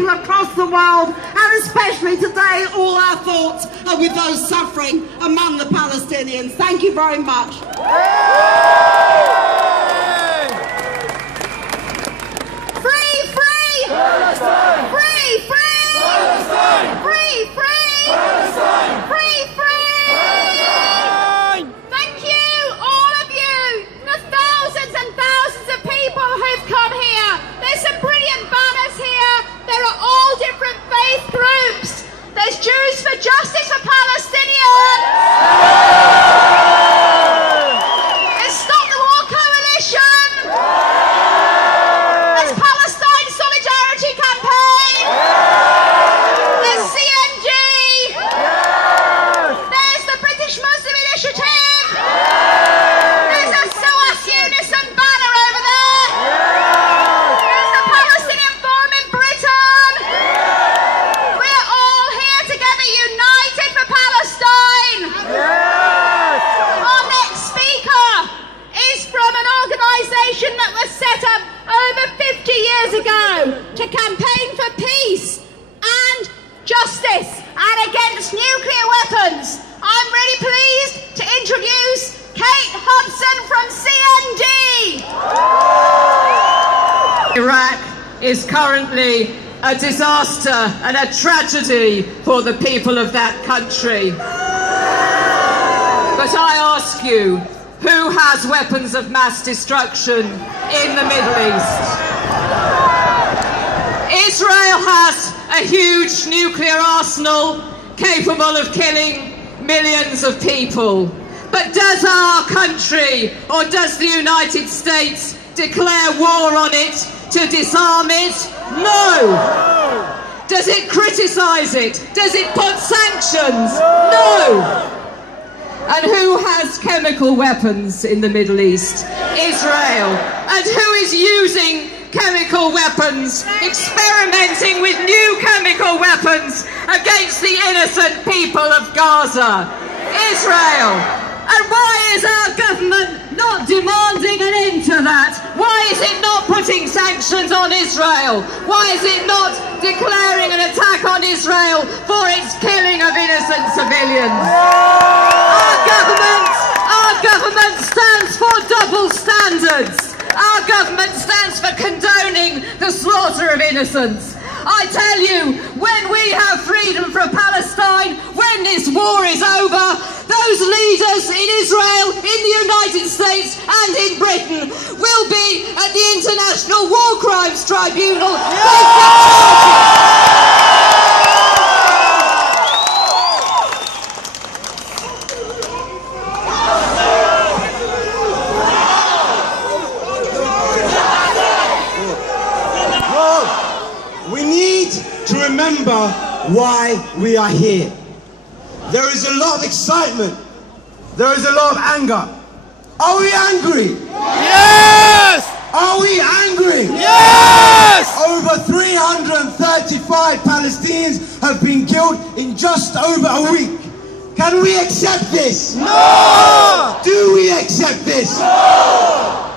people across the world, and especially today, all our thoughts are with those suffering among the Palestinians. Thank you very much. Free, free! Palestine! Free, free! Palestine! Free, free! Palestine! Free, free! Palestine! Thank you, all of you, the thousands and thousands of people who've come here. There's some brilliant banners here. There are all different faith groups. There's Jews for Justice for Palestinians. There's Stop the War Coalition. There's Palestine Solidarity Campaign. There's CNG. There's the British Muslim Initiative. There's a SOAS Unison banner over there. There's the Palestinian Forum in Britain. We're all here together, united for Palestine. Our next speaker is from an organisation that was set up over 50 years ago to campaign for peace and justice and against nuclear weapons. I'm really pleased to introduce Kate Hudson from CND. Iraq is currently a disaster and a tragedy for the people of that country. But I ask you, who has weapons of mass destruction in the Middle East? Israel has a huge nuclear arsenal capable of killing millions of people. But does our country, or does the United States, declare war on it to disarm it? No. Does it criticise it? Does it put sanctions? No. And who has chemical weapons in the Middle East? Israel. And who is using chemical weapons, experimenting with new chemical weapons against the innocent people of Gaza? Israel. And why is our government not demanding an end to that? Why is it not putting sanctions on Israel? Why is it not declaring an attack on Israel for its killing of innocent civilians? Our government stands for double standards. Our government stands for condoning the slaughter of innocents. I tell you, when we have freedom from Palestine, when this war is over, those leaders in Israel, in the United States and in Britain will be at the International War Crimes Tribunal facing We need to remember why we are here. There is a lot of excitement. There is a lot of anger. Are we angry? Yes! Are we angry? Yes! Over 335 Palestinians have been killed in just over a week. Can we accept this? No! Do we accept this? No!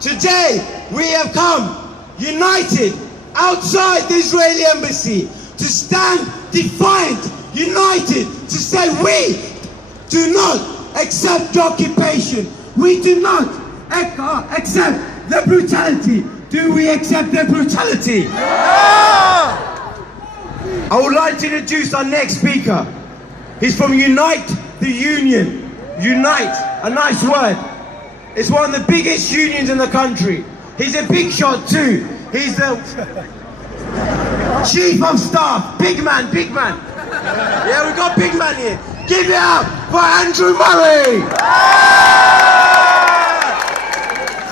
Today we have come united outside the Israeli embassy to stand defiant, united, to say we do not accept the occupation. We do not accept the brutality. Do we accept the brutality? No! I would like to introduce our next speaker. He's from Unite the Union. Unite, a nice word. It's one of the biggest unions in the country. He's a big shot too. He's the Chief of Staff. Big man, big man. Yeah, we got big man here. Give it up for Andrew Murray.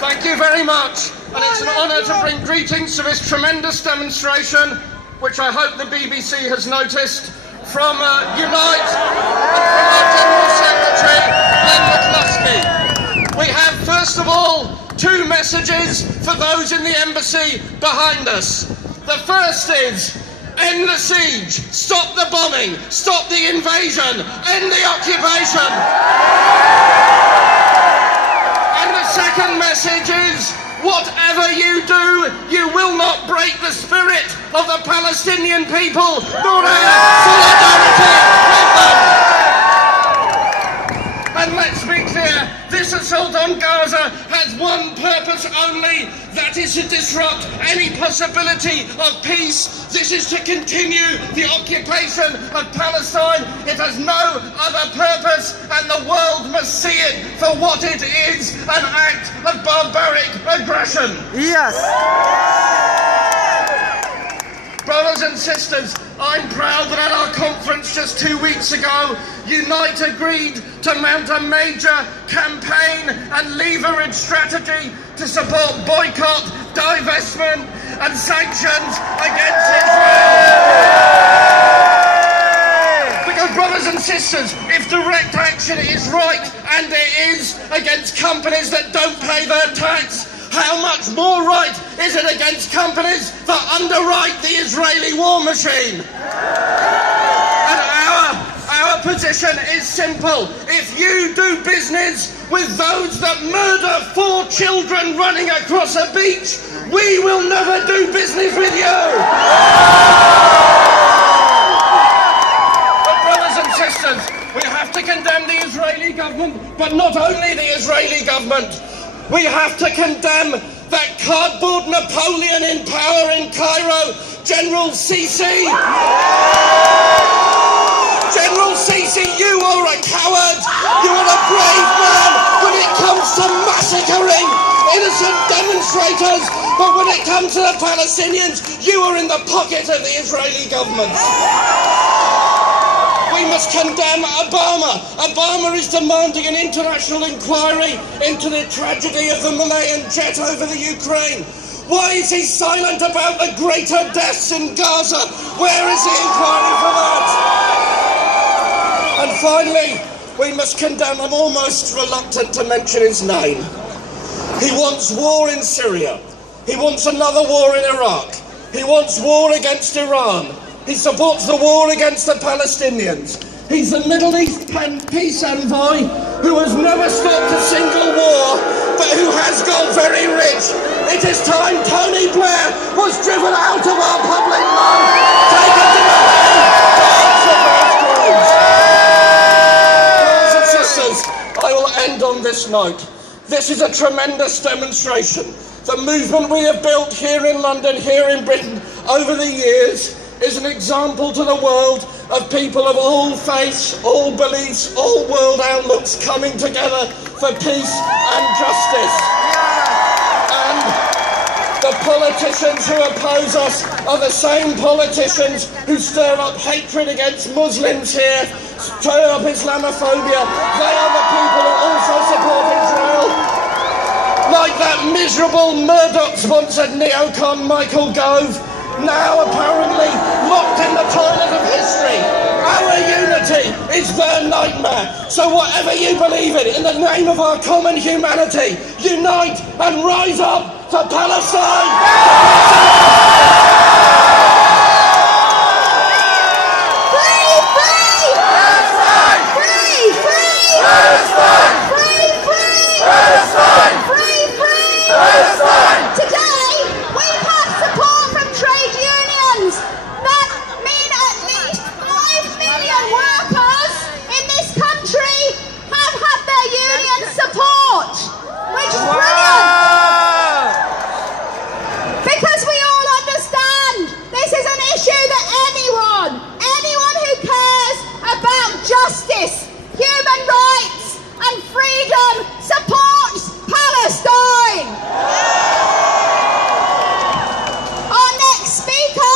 Thank you very much. And it's an honour to bring greetings to this tremendous demonstration, which I hope the BBC has noticed, from Unite and from our General Secretary, Glenn McCluskey. We have, first of all, two messages for those in the embassy behind us. The first is, end the siege, stop the bombing, stop the invasion, end the occupation. And the second message is, whatever whatever you do, you will not break the spirit of the Palestinian people, nor our solidarity with them. And let's be clear, this assault on Gaza has one purpose only, that is to disrupt any possibility of peace. This is to continue the occupation of Palestine. It has no other purpose, and the world must see it for what it is, an act of barbaric aggression. Yes. Brothers and sisters, I'm proud that at our conference just 2 weeks ago, Unite agreed to mount a major campaign and leverage strategy to support boycott, divestment and sanctions against Israel. Because, brothers and sisters, if direct action is right, and it is, against companies that don't pay their tax, how much more right is it against companies that underwrite the Israeli war machine? And our position is simple. If you do business with those that murder 4 children running across a beach, we will never do business with you. But brothers and sisters, we have to condemn the Israeli government, but not only the Israeli government. We have to condemn that cardboard Napoleon in power in Cairo, General Sisi. General Sisi, you are a coward. You are a brave man when it comes to massacring innocent demonstrators. But when it comes to the Palestinians, you are in the pocket of the Israeli government. We must condemn Obama. Obama is demanding an international inquiry into the tragedy of the Malayan jet over the Ukraine. Why is he silent about the greater deaths in Gaza? Where is the inquiry for that? And finally, we must condemn, I'm almost reluctant to mention his name. He wants war in Syria. He wants another war in Iraq. He wants war against Iran. He supports the war against the Palestinians. He's the Middle East peace envoy who has never stopped a single war, but who has got very rich. It is time Tony Blair was driven out of our public life, taken to the Hague to answer for his crimes. Brothers and sisters, I will end on this note. This is a tremendous demonstration. The movement we have built here in London, here in Britain, over the years, is an example to the world of people of all faiths, all beliefs, all world outlooks coming together for peace and justice. And the politicians who oppose us are the same politicians who stir up hatred against Muslims here, stir up Islamophobia. They are the people who also support Israel. Like that miserable Murdoch-sponsored neocon Michael Gove, now apparently locked in the toilet of history. Our unity is their nightmare. So whatever you believe in the name of our common humanity, unite and rise up to Palestine!